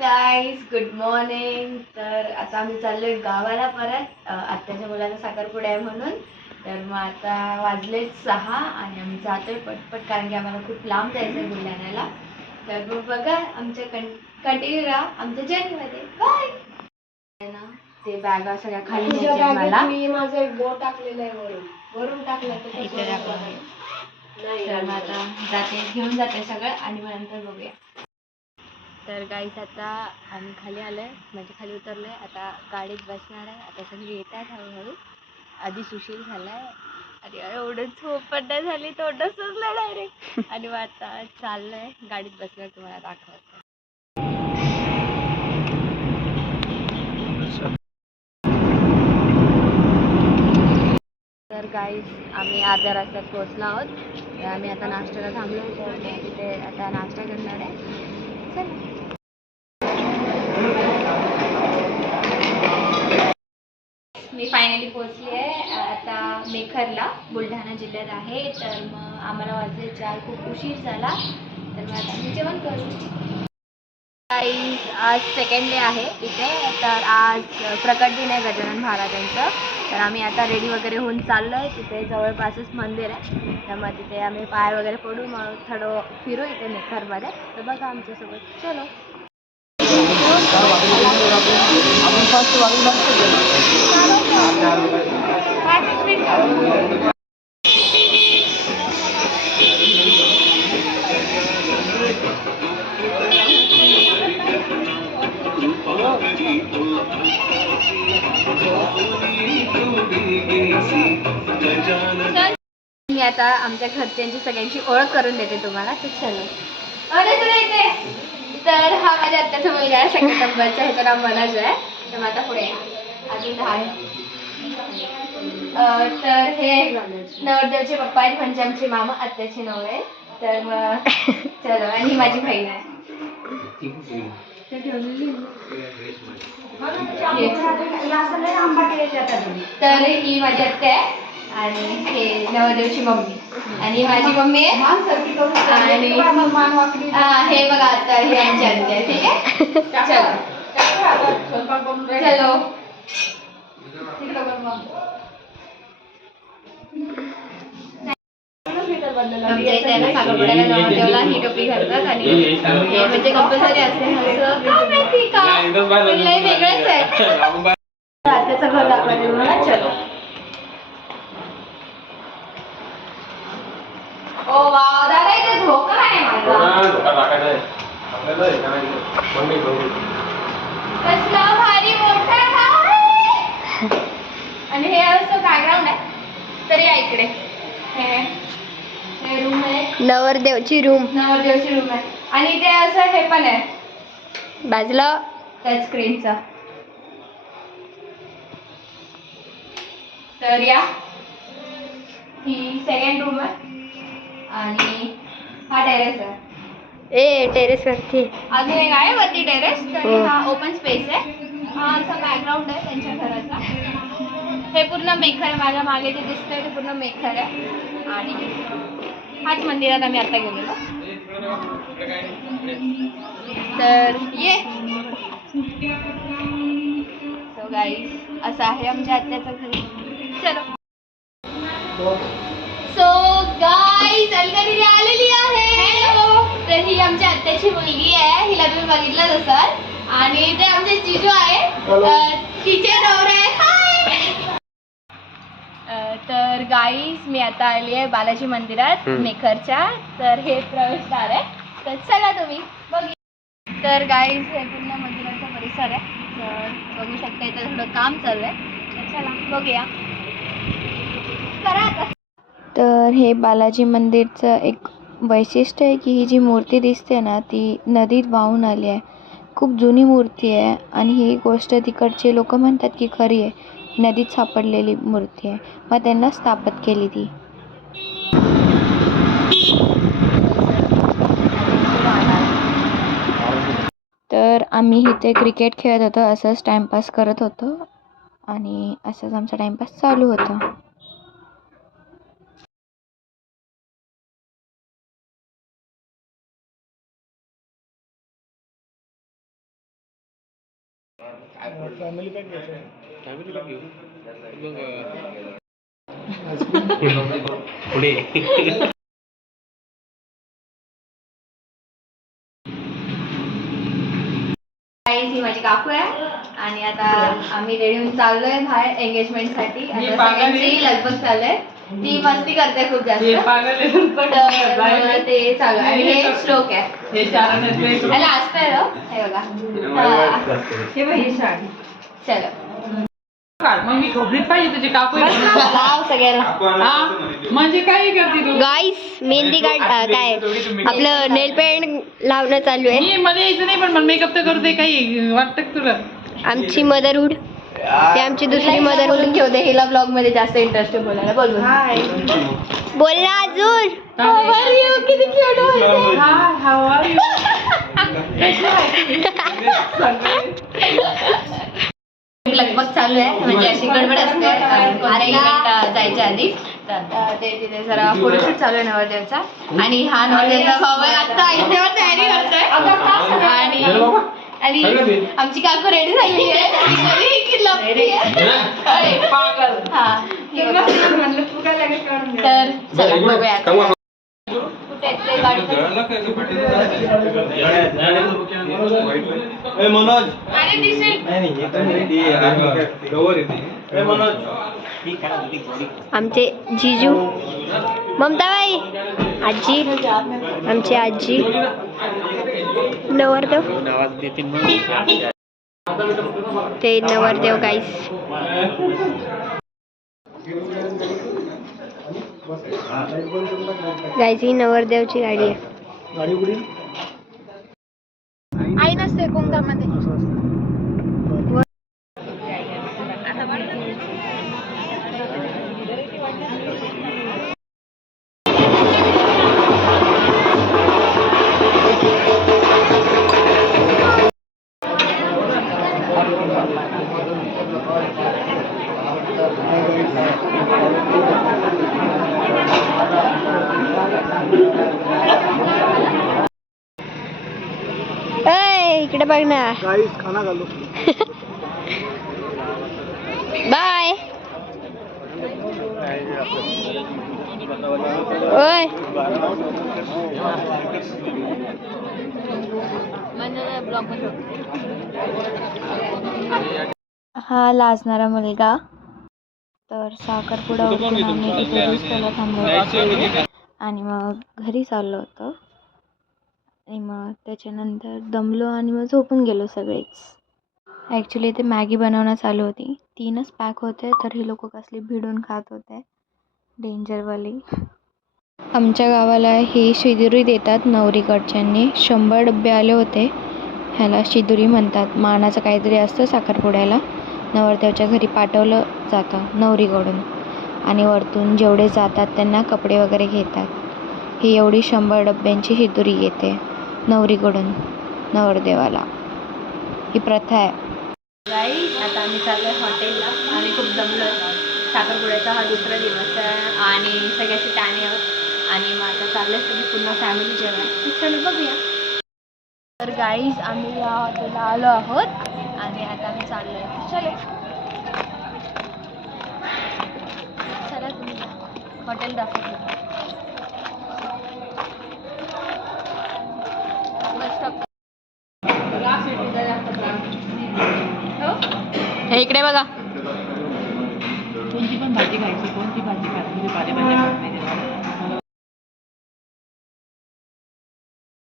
Guys, good morning. तर आता आम्ही चाललोय गावाला परत. आत्याच्या मुलाचा साखरपुडा आहे म्हणून. तर मग आता वाजले 6 आणि आम्ही जातोय पटपट, कारण की आम्हाला खूप लांब जायचं आहे बुलढाण्याला. तर मग बघा आमच्या कंटिन्यू राहा आमच्या जर्नीमध्ये. बाय ना. ते बॅगा सगळ्या खाली न्यायच्या मला. मी माझं एक बोट टाकलेलं आहे वरून टाकलं तर इथे तर मग आता जाते, घेऊन जाते सगळं आणि मग नंतर बघूया. तर गाईस आता आम्ही खाली आलोय, म्हणजे खाली उतरलोय. आता गाडीत बसणार आहे. आता सगळी येत आहेत हळूहळू. आधी सुशील झालाय आणि एवढं झोप पण नाही झाली, तोंड सुजलं डायरेक्ट. आणि मग आता चाललंय, गाडीत बसल्यावर तुम्हाला दाखवतो. तर गाईस आम्ही अर्ध्या रस्त्यात पोहोचलो आहोत. तर आम्ही आता नाश्त्याला थांबलो, तर तिथे आता नाश्ता करणार आहे. चला. मी फायनली पोहोचली आहे आता मेखरला, बुलढाणा जिल्ह्यात आहे. तर मग आम्हाला वाजले 4, खूप उशीर झाला. तर मग आता मी जेवण करू. आज सेकंड डे आहे इथे. तर आज प्रकट दिन आहे गजानन महाराजांचं. तर आम्ही आता रेडी वगैरे होऊन चाललो आहे. तिथे जवळपासच मंदिर आहे, तर मग तिथे आम्ही पाय वगैरे पडू, मग थोडं फिरू इथे मेखरमध्ये. तर बघा आमच्यासोबत, चलो. मी आता आमच्या घरच्यांची सगळ्यांची ओळख करून देते तुम्हाला. तर चलो. अरे तुला इथे. तर हा माझ्या आत्याचा मुलगा आहे, सेकंड नंबरचा. ह्याचं नाव मनोज आहे. तर मग आता पुढे अजून आहे. तर हे नवरदेवचे पप्पा आहेत, म्हणजे आमचे मामा, आत्याचे नवरे आहे. तर मग चलो. आणि ही माझी बहीण आहे. तर ही माझी आत्या आहे आणि हे नवरदेवची मम्मी, आणि माझी मम्मी आहे. आणि हे बघा आता ही आमची आत्या आहे. ठीक आहे, चलो चलो. आमच्या इथे साखरपुड्याला नवरदेवला ही टोपी घालतात आणि हे म्हणजे कंपल्सरी असते. असं काय माहिती का, लय वेगळंच आहे. आत्याचं घर दाखवायचं तुम्हाला. चलो. ओ वाव, दादा इथे झोका आहे माझा. कसला भारी मोठा आहे. आणि हे असं बॅकग्राऊंड आहे. तर या इकडे, हे रूम आहे, नवरदेवची रूम आहे. आणि ते असं हे पण आहे बाजूला टच स्क्रीनचा. तर या, ही सेकंड रूम आहे आणि हा टेरेस आहे. टेरेस वरती अजून एक आहे, वरती टेरेस. तर हा ओपन स्पेस आहे. हा असा बॅकग्राऊंड आहे त्यांच्या घराचा. हे पूर्ण मेखर आहे, माझ्या मागे जे दिसतंय ते पूर्ण मेखर आहे. आणि हाच मंदिरात आम्ही आता गेलेलो. तर ये. सो गाईज असं आहे आमच्या आत्याचं घर. चलो. सो गाईज अलका दीदी आलेली आहे. हॅलो. तर ही आमच्या आत्याची मुलगी आहे, हिला तुम्ही बघितलंच असाल. आणि ते आमचे जिजू आहे, तिचे नवरे आहे. तर गाईज मी आता आली आहे बालाजी मंदिरात मेखरच्या. तर हे प्रवेशद्वार आहे, तर चला तुम्ही बघूया. तर गाईज हे पूर्ण मंदिराचा परिसर आहे. तर बघू शकता इथं थोडं काम चालू आहे. तर चला बघूया. तर हे बालाजी मंदिरचं एक वैशिष्ट्य आहे की ही जी मूर्ती दिसते ना, ती नदीत वाहून आली आहे. खूप जुनी मूर्ती आहे आणि ही गोष्ट तिकडचे लोक म्हणतात की खरी आहे. नदीत सापडलेली मूर्ती आहे, मग त्यांना स्थापित केली ती. तर आम्ही इथे क्रिकेट खेळत होतो, असंच टाइमपास करत होतो आणि असंच आमचा टाइमपास चालू होता. फॅमिली पॅक घ्यायचं. फॅमिली पॅक घेऊ. पुढे ही माझी काकू आहे आणि आता आम्ही रेडी होऊन चाललोय बाहेर एंगेजमेंट साठी. आता सगळ्यांची लगबग चालू आहे. ती मस्ती करते खूप जास्त. तर ते चालू आहे आणि हे श्लोक आहे. याला असतंय ना हे बघा. हे बघ चलो मग मी खोबरीत पाहिजे तुझी काकू लाव सगळ्याला. म्हणजे काय करते तू गाईस मेहंदी काय आपलं नेल पेंट लावणं चालू आहे. मी मला यायचं नाही पण मला मेकअप तर करते. काही वाटतं का तुला? आमची मदरहूड ही आमची दुसरी मदरहूड. बोलून घेऊ दे. हिला ब्लॉग मध्ये जास्त इंटरेस्ट बोलायला. बोल बोल ना अजून. किती क्यूट बोलते. How are you? लगबग चालू आहे म्हणजे अशी गडबड असते अरेंजमेंट जायच्या आधी. तर ते तिथे जरा फोटोशूट चालू आहे नवरदेवचा आणि हा नवरदेवचा भाऊ आहे. आता इथेवर तयारी करतोय आणि आमची काकू रेडी झालेली आहे. तर चला बघूया कुठे ते गाडी. मनोज आमचे जीजू ममताबाई आजी आमची आजी नवरदेव ते नवरदेव गाईस. गाईस ही नवरदेवची गाडी आहे. गाडी उघडी आई नसते कोंगामध्ये. इकडे बघ ना. गाईस खाना घालू. बाय. ओय हा लाजणारा मुलगा. तर साखरपुडा उठून आम्ही इथे दुसऱ्याला थांबवतो आणि मग घरी चाललो होतो आणि मग त्याच्यानंतर दमलो आणि मग झोपून गेलो सगळेच. ॲक्च्युली ते मॅगी बनवणं चालू होती. 3च पॅक होते तर ही लोक कसली भिडून खात होते डेंजरवाली. आमच्या गावाला ही शिदुरी देतात नवरीकडच्यांनी. 100 डबे आले होते. ह्याला शिदुरी म्हणतात. मानाचं काहीतरी असतं साखरपुड्याला. नवरदेवच्या घरी पाठवलं जातं नवरीकडून आणि वरतून जेवढे जातात त्यांना कपडे वगैरे घेतात. ही एवढी 100 डब्यांची शिदुरी येते नवरीकडून नवरदेवाला. ही प्रथा आहे. गाईस आता आम्ही चाललो आहे हॉटेलला. आम्ही खूप जमलो आहे. साखरपुड्याचा हा दुसरा दिवस आहे आणि सगळ्याची टाणी आहोत आणि मग आता चाललं आहे सगळी पूर्ण फॅमिली जेवण. चलो बघूया. तर गाईज आम्ही या हॉटेलला आलो आहोत आणि आता आम्ही चाललो आहे. चलो चला तुम्ही हॉटेल दाखवतो. हे इकडे बघा. कोणती पण भाजी खायची. कोणती भाजी खायची. पालेभाजी खात नाही.